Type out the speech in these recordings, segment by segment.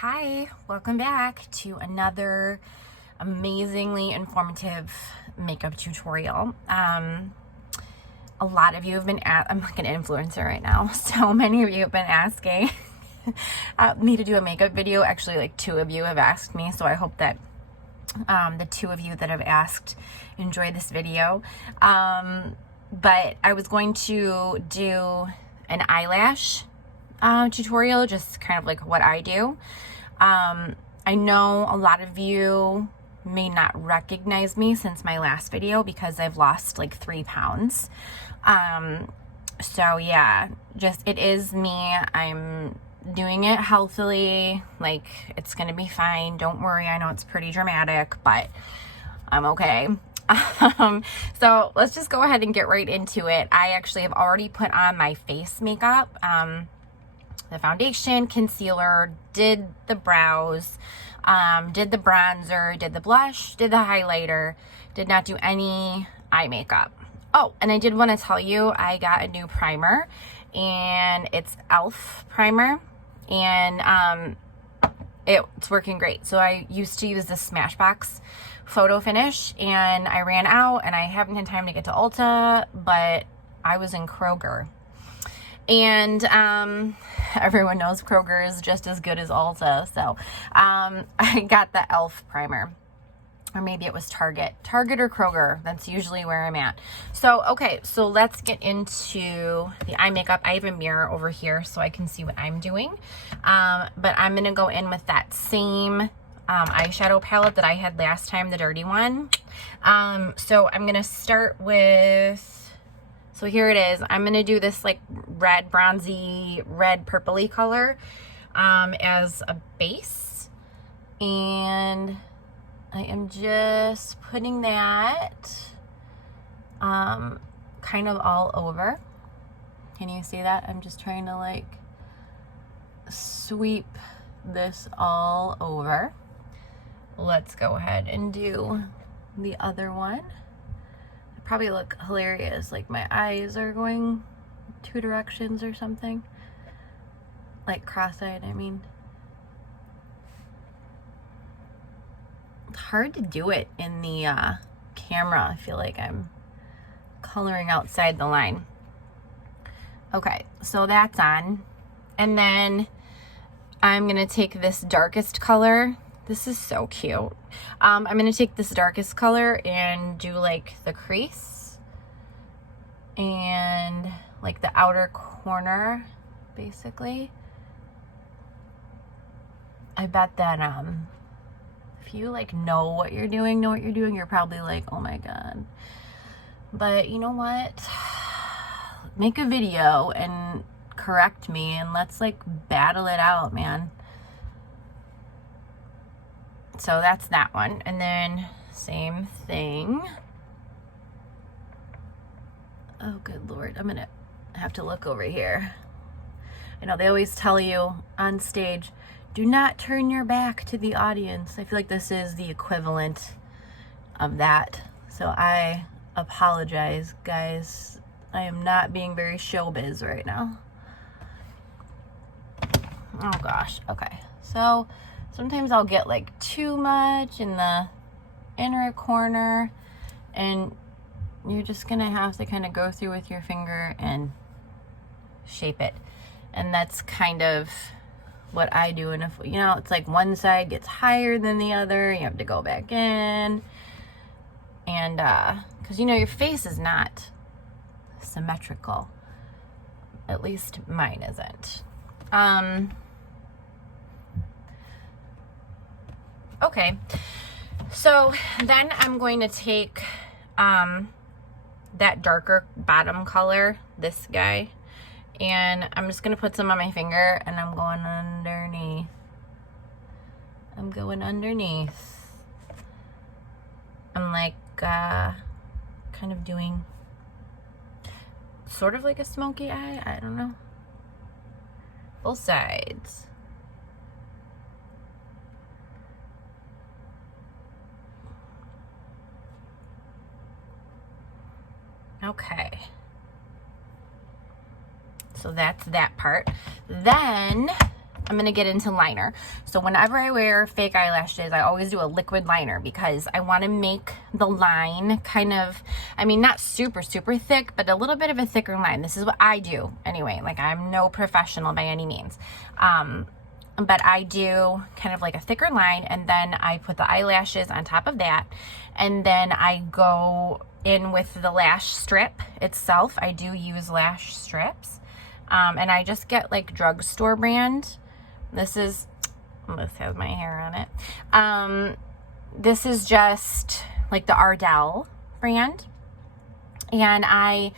Hi, welcome back to another amazingly informative makeup tutorial. A lot of you have been I'm like an influencer right now. So many of you have been asking me to do a makeup video. Actually, like 2 of you have asked me, so I hope that the 2 of you that have asked enjoy this video. But I was going to do an eyelash tutorial, just kind of like what I do. I know a lot of you may not recognize me since my last video because I've lost like 3 pounds. So yeah, just it is me. I'm doing it healthily, like it's gonna be fine. Don't worry, I know it's pretty dramatic, but I'm okay. So let's just go ahead and get right into it. I actually have already put on my face makeup. The foundation, concealer, did the brows, did the bronzer, did the blush, did the highlighter, did not do any eye makeup. Oh, and I did want to tell you I got a new primer, and it's e.l.f. primer, and it's working great. So I used to use this Smashbox photo finish, and I ran out, and I haven't had time to get to Ulta, but I was in Kroger. And everyone knows Kroger is just as good as Ulta. So I got the e.l.f. primer. Or maybe it was Target or Kroger. That's usually where I'm at. So, okay, so let's get into the eye makeup. I have a mirror over here so I can see what I'm doing. But I'm going to go in with that same eyeshadow palette that I had last time, the dirty one. So I'm going to start with... So here it is. I'm going to do this like red, bronzy, red, purpley color as a base. And I am just putting that kind of all over. Can you see that? I'm just trying to like sweep this all over. Let's go ahead and do the other one. Probably look hilarious, like my eyes are going 2 directions or something, like cross-eyed. I mean, it's hard to do it in the camera. I feel like I'm coloring outside the line. Okay, so that's on, and then I'm gonna take this darkest color. This is so cute. I'm going to take this darkest color and do like the crease and like the outer corner, basically. I bet that if you like know what you're doing, you're probably like, oh my God. But you know what? Make a video and correct me and let's like battle it out, man. So that's that one. And then same thing. Oh, good Lord. I'm going to have to look over here. I know they always tell you on stage, do not turn your back to the audience. I feel like this is the equivalent of that. So I apologize, guys. I am not being very showbiz right now. Oh, gosh. Okay. So... sometimes I'll get like too much in the inner corner, and you're just gonna have to kind of go through with your finger and shape it. And that's kind of what I do. And if, you know, it's like one side gets higher than the other, you have to go back in. And because, you know, your face is not symmetrical. At least mine isn't. Okay, so then I'm going to take that darker bottom color, this guy, and I'm just going to put some on my finger, and I'm going underneath. I'm like kind of doing sort of like a smoky eye, I don't know. Both sides. Okay, so that's that part. Then I'm going to get into liner. So whenever I wear fake eyelashes, I always do a liquid liner because I want to make the line kind of, I mean, not super, super thick, but a little bit of a thicker line. This is what I do anyway. Like, I'm no professional by any means. But I do kind of like a thicker line, and then I put the eyelashes on top of that. And then I go in with the lash strip itself. I do use lash strips. And I just get like Drugstore brand. This has my hair on it. This is just like the Ardell brand. And I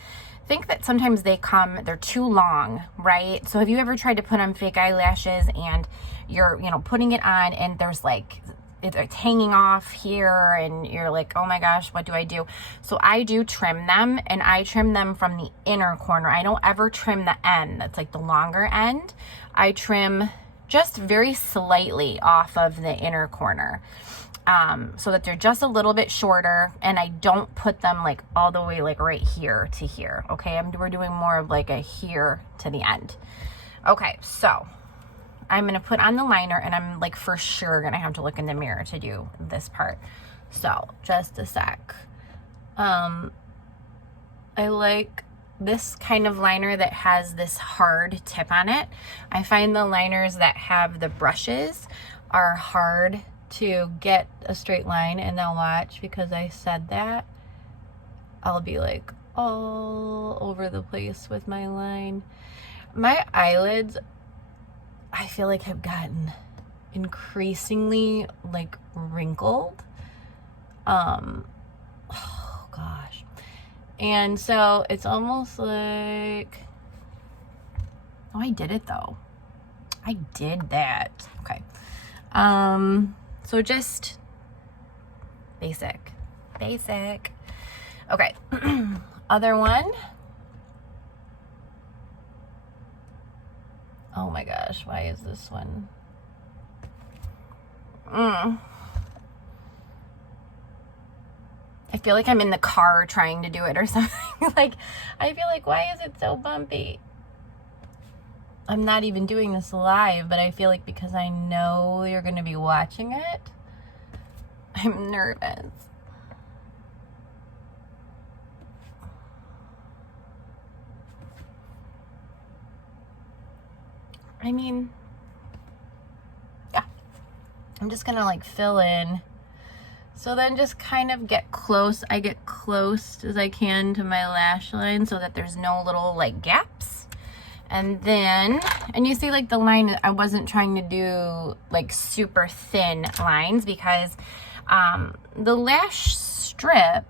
think that sometimes they're too long, right? So have you ever tried to put on fake eyelashes and you're, putting it on and there's like, it's hanging off here and you're like, oh my gosh, what do I do? So I do trim them, and I trim them from the inner corner. I don't ever trim the end. That's like the longer end. I trim just very slightly off of the inner corner, so that they're just a little bit shorter, and I don't put them like all the way like right here to here. Okay, we're doing more of like a here to the end. Okay, so I'm going to put on the liner, and I'm like for sure going to have to look in the mirror to do this part. So just a sec. I like this kind of liner that has this hard tip on it. I find the liners that have the brushes are hard to get a straight line, and now watch, because I said that, I'll be like all over the place with my line. My eyelids, I feel like, have gotten increasingly like wrinkled. Oh gosh. And so it's almost like, oh, I did it though. I did that. Okay. So just basic. Okay. Other one. Oh my gosh, why is this one? I feel like I'm in the car trying to do it or something. Like, I feel like, why is it so bumpy? I'm not even doing this live, but I feel like because I know you're going to be watching it, I'm nervous. I mean, yeah, I'm just gonna like fill in. So then just kind of get close. I get close as I can to my lash line so that there's no little like gaps. And then, and you see like the line, I wasn't trying to do like super thin lines because the lash strip,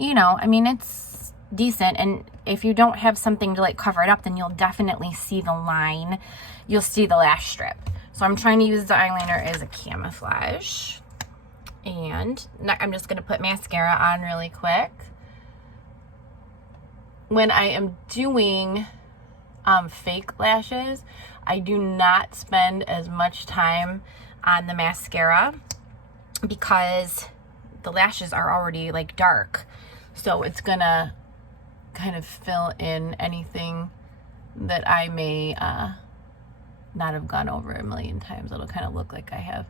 I mean, it's decent. And if you don't have something to like cover it up, then you'll definitely see the line. You'll see the lash strip. So I'm trying to use the eyeliner as a camouflage. And I'm just going to put mascara on really quick. When I am doing fake lashes, I do not spend as much time on the mascara because the lashes are already like dark. So it's going to kind of fill in anything that I may not have gone over a million times. It'll kind of look like I have.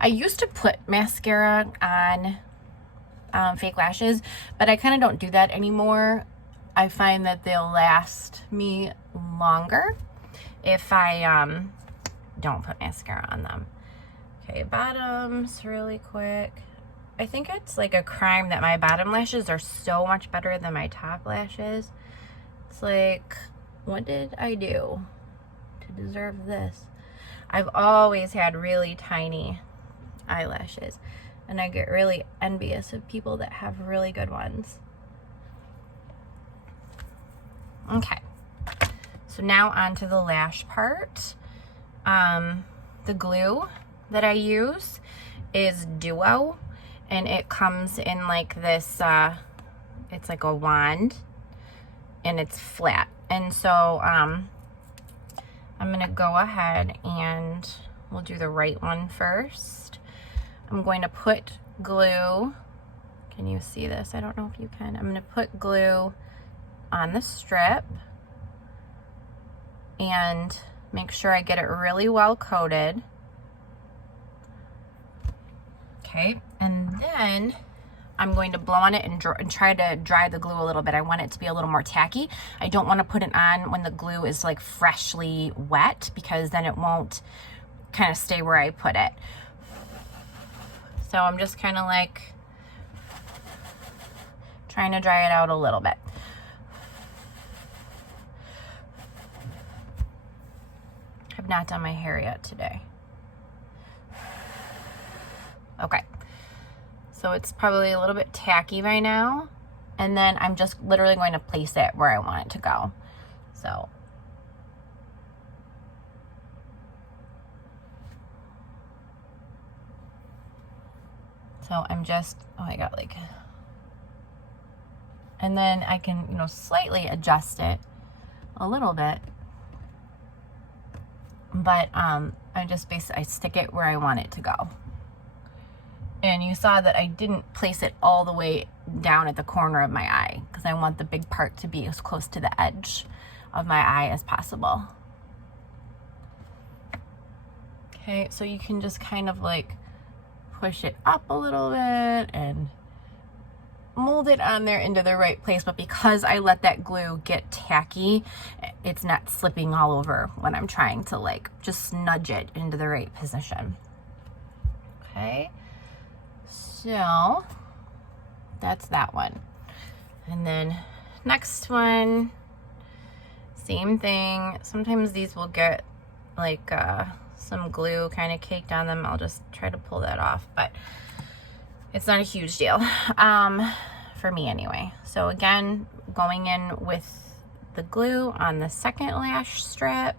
I used to put mascara on fake lashes, but I kind of don't do that anymore. I find that they'll last me longer if I don't put mascara on them. Okay, bottoms really quick. I think it's like a crime that my bottom lashes are so much better than my top lashes. It's like, what did I do to deserve this? I've always had really tiny eyelashes, and I get really envious of people that have really good ones. Okay, so now on to the lash part. The glue that I use is Duo, and it comes in like this, it's like a wand, and it's flat. And so I'm gonna go ahead and we'll do the right one first. I'm going to put glue. Can you see this? I don't know if you can. I'm gonna put glue on the strip, and Make sure I get it really well coated. Okay, and then I'm going to blow on it and try to dry the glue a little bit. I want it to be a little more tacky. I don't want to put it on when the glue is like freshly wet, because then it won't kind of stay where I put it. So I'm just kind of like trying to dry it out a little bit. I've not done my hair yet today. Okay. So it's probably a little bit tacky by now. And then I'm just literally going to place it where I want it to go. So. So I'm just, oh, I got like, and then I can, you know, slightly adjust it a little bit. But I just basically, I stick it where I want it to go. And you saw that I didn't place it all the way down at the corner of my eye, because I want the big part to be as close to the edge of my eye as possible. Okay, so you can just kind of like push it up a little bit and mold it on there into the right place. But because I let that glue get tacky, it's not slipping all over when I'm trying to like just nudge it into the right position. Okay. So that's that one. And then next one, same thing. Sometimes these will get like some glue kind of caked on them. I'll just try to pull that off, but it's not a huge deal for me anyway. So again, going in with the glue on the second lash strip.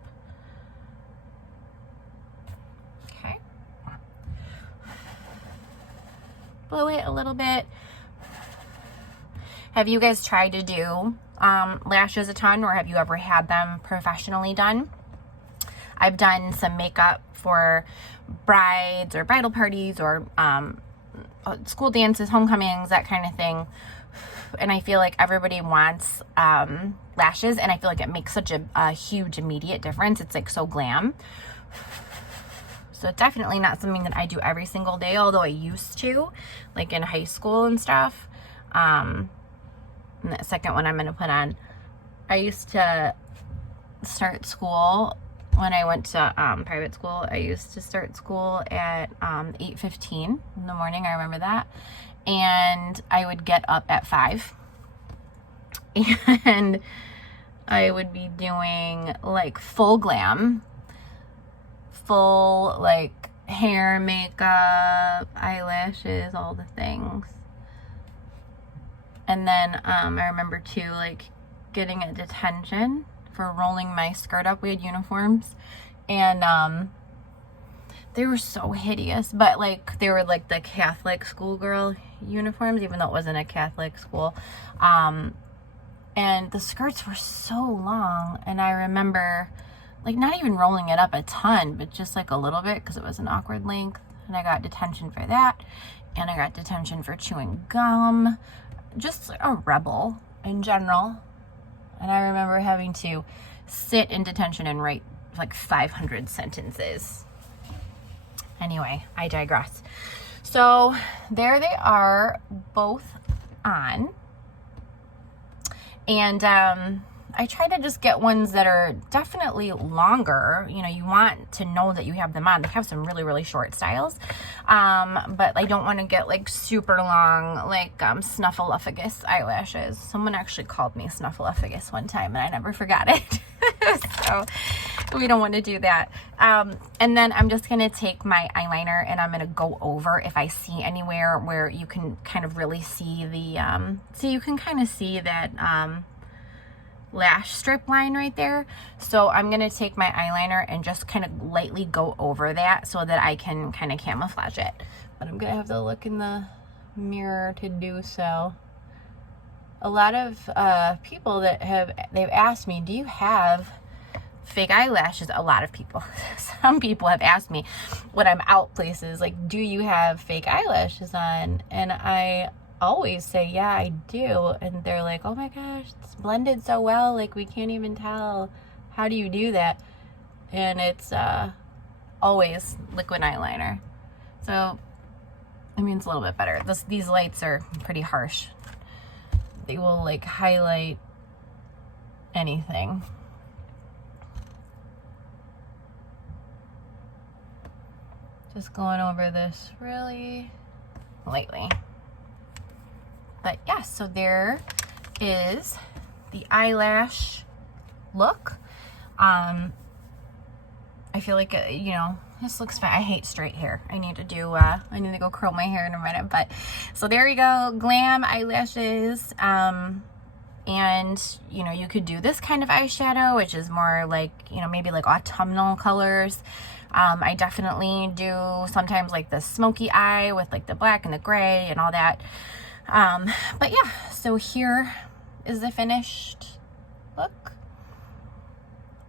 Blow it a little bit. Have you guys tried to do lashes a ton, or have you ever had them professionally done? I've done some makeup for brides or bridal parties or school dances, homecomings, that kind of thing. And I feel like everybody wants lashes, and I feel like it makes such a huge immediate difference. It's like so glam. So it's definitely not something that I do every single day, although I used to, like in high school and stuff. And the second one I'm going to put on, I used to start school when I went to private school. I used to start school at 8:15 in the morning. I remember that. And I would get up at 5. And I would be doing like full glam. Full like hair, makeup, eyelashes, all the things. And then I remember too, like getting a detention for rolling my skirt up. We had uniforms, and they were so hideous, but like they were like the Catholic schoolgirl uniforms, even though it wasn't a Catholic school. And the skirts were so long, and I remember like not even rolling it up a ton, but just like a little bit, because it was an awkward length. And I got detention for that. And I got detention for chewing gum. Just a rebel in general. And I remember having to sit in detention and write like 500 sentences. Anyway, I digress. So there they are, both on. And I try to just get ones that are definitely longer. You know, you want to know that you have them on. They have some really, really short styles. But I don't want to get like super long, like snuffleupagus eyelashes. Someone actually called me snuffleupagus one time, and I never forgot it. So we don't want to do that. And then I'm just going to take my eyeliner, and I'm going to go over if I see anywhere where you can kind of really see the, so you can kind of see that, lash strip line right there. So I'm going to take my eyeliner and just kind of lightly go over that so that I can kind of camouflage it. But I'm going to have to look in the mirror to do so. A lot of people that they've asked me, do you have fake eyelashes? A lot of people. Some people have asked me when I'm out places, like, do you have fake eyelashes on? And I always say, yeah, I do. And they're like, oh my gosh, it's blended so well, like we can't even tell. How do you do that? and it's always liquid eyeliner. So, I mean, it's a little bit better. These lights are pretty harsh. They will like highlight anything. Just going over this really lightly. But yeah, so there is the eyelash look. I feel like, you know, this looks fine. I hate straight hair. I need to go curl my hair in a minute. But so there you go, glam eyelashes. And you know, you could do this kind of eyeshadow, which is more like, you know, maybe like autumnal colors. I definitely do sometimes like the smoky eye with like the black and the gray and all that. But yeah, so here is the finished look.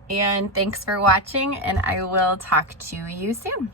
And thanks for watching, and I will talk to you soon.